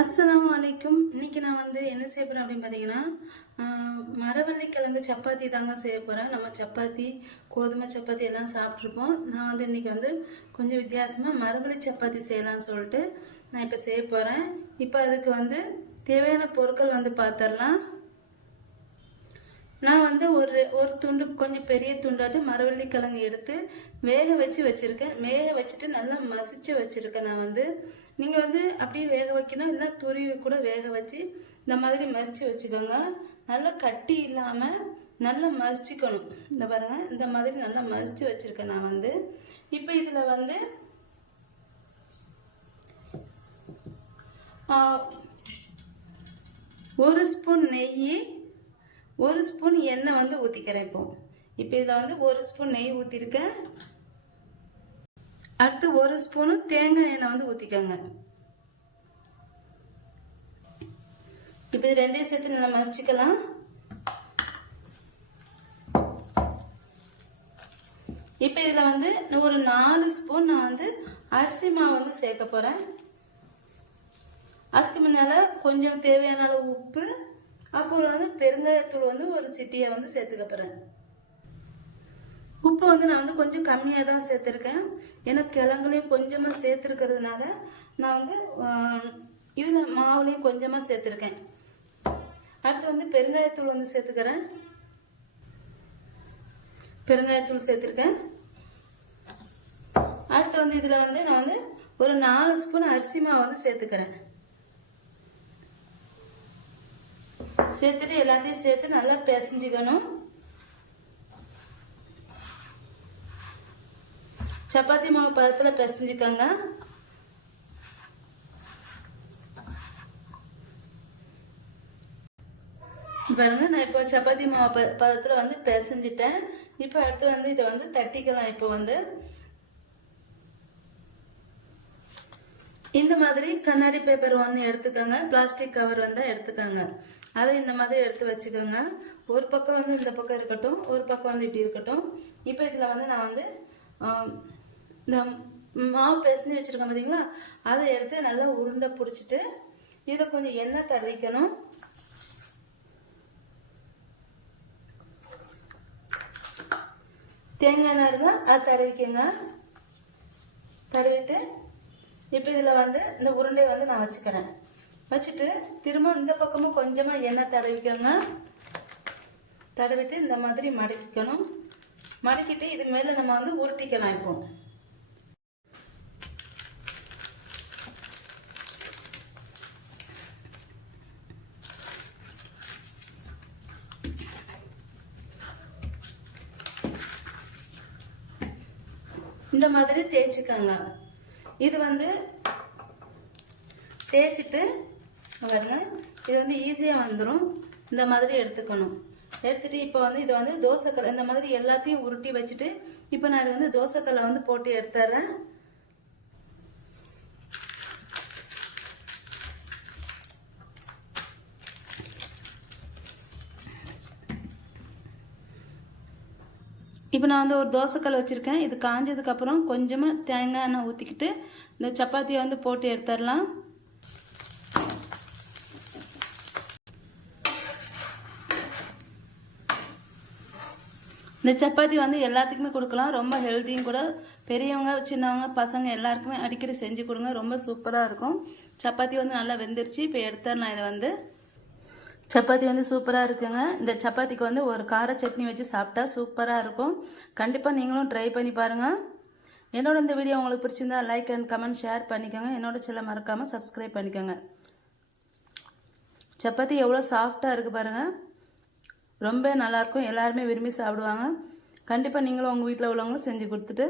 அஸ்ஸலாமு அலைக்கும். இன்னைக்கு நான் என்ன செய்ய போகிறேன் அப்படின்னு பார்த்தீங்கன்னா, மரவள்ளிக்கிழங்கு சப்பாத்தி தாங்க செய்ய போகிறேன். நம்ம சப்பாத்தி, கோதுமை சப்பாத்தி எல்லாம் சாப்பிட்ருப்போம். நான் இன்னைக்கு கொஞ்சம் வித்தியாசமாக மரவள்ளி சப்பாத்தி செய்யலாம்னு சொல்லிட்டு நான் இப்போ செய்ய போகிறேன். இப்போ அதுக்கு தேவையான பொருட்கள் பார்த்துடலாம். நான் ஒரு துண்டு, கொஞ்சம் பெரிய துண்டாட்டு மரவள்ளிக்கிழங்கு எடுத்து வேக வச்சுருக்கேன். வேக வச்சுட்டு நல்லா மசிச்சு வச்சுருக்கேன். நான் நீங்கள் அப்படியே வேக வைக்கணும், இல்லை துருவி கூட வேக வச்சு இந்த மாதிரி மசிச்சு வச்சுக்கோங்க. நல்லா கட்டி இல்லாமல் நல்லா மசிச்சுக்கணும். இந்த பாருங்கள், இந்த மாதிரி நல்லா மசிச்சு வச்சுருக்கேன். நான் இப்போ இதில் ஒரு ஸ்பூன் நெய், ஒரு ஸ்பூன் எண்ணெய் ஊற்றிக்கிறேன். இப்போ இதில் ஒரு ஸ்பூன் நெய் ஊற்றிருக்கேன். அடுத்து ஒரு ஸ்பூனு தேங்காய் எண்ணெய் ஊற்றிக்கோங்க. இப்போ இது ரெண்டையும் சேர்த்து நல்லா மசிச்சுக்கலாம். இப்போ இதில் ஒரு 4 ஸ்பூன் நான் அரிசி மாவு சேர்க்க போகிறேன். அதுக்கு முன்னால் கொஞ்சம் தேவையான அளவு உப்பு, அப்புறம் பெருங்காயத்தூள் ஒரு சிட்டியை சேர்த்துக்க போகிறேன். உப்பு நான் கொஞ்சம் கம்மியாக தான் சேர்த்துருக்கேன். ஏன்னா கிழங்குலையும் கொஞ்சமாக சேர்த்துருக்கிறதுனால நான் இதில் மாவுலையும் கொஞ்சமாக சேர்த்துருக்கேன். அடுத்து பெருங்காயத்தூள் சேர்த்துக்கிறேன். பெருங்காயத்தூள் சேர்த்துருக்கேன். அடுத்து இதில் நான் ஒரு 4 ஸ்பூன் அரிசி மாவு சேர்த்துக்கிறேன். சேர்த்துட்டு எல்லாத்தையும் சேர்த்து நல்லா பிசைஞ்சிக்கணும். சப்பாத்தி மாவு பதத்தில் பிசைஞ்சிக்கோங்க. பாருங்க, நான் இப்போ சப்பாத்தி மாவு பதத்தில் பிசைஞ்சிட்டேன். இப்போ அடுத்து இதை தட்டிக்கலாம். இப்போ இந்த மாதிரி கண்ணாடி பேப்பர் எடுத்துக்கோங்க. பிளாஸ்டிக் கவர் எடுத்துக்கோங்க. அதை இந்த மாதிரி எடுத்து வச்சுக்கோங்க. ஒரு பக்கம் இந்த பக்கம் இருக்கட்டும், ஒரு பக்கம் இப்படி இருக்கட்டும். இப்போ இதில் நான் இந்த மாவு பிசைஞ்சு வச்சுருக்கேன் பார்த்தீங்களா, அதை எடுத்து நல்லா உருண்டை பிடிச்சிட்டு இதில் கொஞ்சம் எண்ணெய் தடவிக்கணும். தேங்காய் எண்ணெய் இருந்தால் அதை தடவிக்கங்க. தடவிட்டு இப்போ இதில் இந்த உருண்டையை நான் வச்சுக்கிறேன். வச்சுட்டு திரும்ப இந்த பக்கமும் கொஞ்சமாக எண்ணெய் தடவிக்கோங்க. தடவிட்டு இந்த மாதிரி மடக்கிக்கணும். மடக்கிட்டு இது மேலே நம்ம உருட்டிக்கலாம். இப்போ இந்த மாதிரி தேய்ச்சிக்கோங்க. இது தேய்ச்சிட்டு பாருங்க, இது ஈஸியாக வந்துடும். இந்த மாதிரி எடுத்துக்கணும். எடுத்துட்டு இப்போ இது தோசைக்கல் இந்த மாதிரி எல்லாத்தையும் உருட்டி வச்சுட்டு இப்போ நான் இது தோசைக்கல்லை போட்டு எடுத்துறேன். இப்போ நான் ஒரு தோசைக்கல் வச்சுருக்கேன். இது காஞ்சதுக்கப்புறம் கொஞ்சமாக தேங்காய் எண்ணெய் ஊற்றிக்கிட்டு இந்த சப்பாத்தியை போட்டு எடுத்துடலாம். இந்த சப்பாத்தி எல்லாத்துக்குமே கொடுக்கலாம். ரொம்ப ஹெல்த்தியும் கூட. பெரியவங்க, சின்னவங்க, பசங்க எல்லாருக்குமே அடிக்கடி செஞ்சு கொடுங்க. ரொம்ப சூப்பராக இருக்கும். சப்பாத்தி நல்லா வெந்துருச்சு. இப்போ எடுத்துடலாம். இதை சப்பாத்தி சூப்பராக இருக்குங்க. இந்த சப்பாத்திக்கு ஒரு கார சட்னி வச்சு சாப்பிட்டா சூப்பராக இருக்கும். கண்டிப்பாக நீங்களும் ட்ரை பண்ணி பாருங்கள். என்னோட இந்த வீடியோ உங்களுக்கு பிடிச்சிருந்தா லைக் அண்ட் கமெண்ட் ஷேர் பண்ணிக்கோங்க. என்னோட சேனலை மறக்காமல் சப்ஸ்கிரைப் பண்ணிக்கோங்க. சப்பாத்தி எவ்வளோ சாஃப்டாக இருக்குது பாருங்கள். ரொம்ப நல்லாயிருக்கும். எல்லாருமே விரும்பி சாப்பிடுவாங்க. கண்டிப்பாக நீங்களும் உங்கள் வீட்டில் உள்ளவங்களும் செஞ்சு கொடுத்துட்டு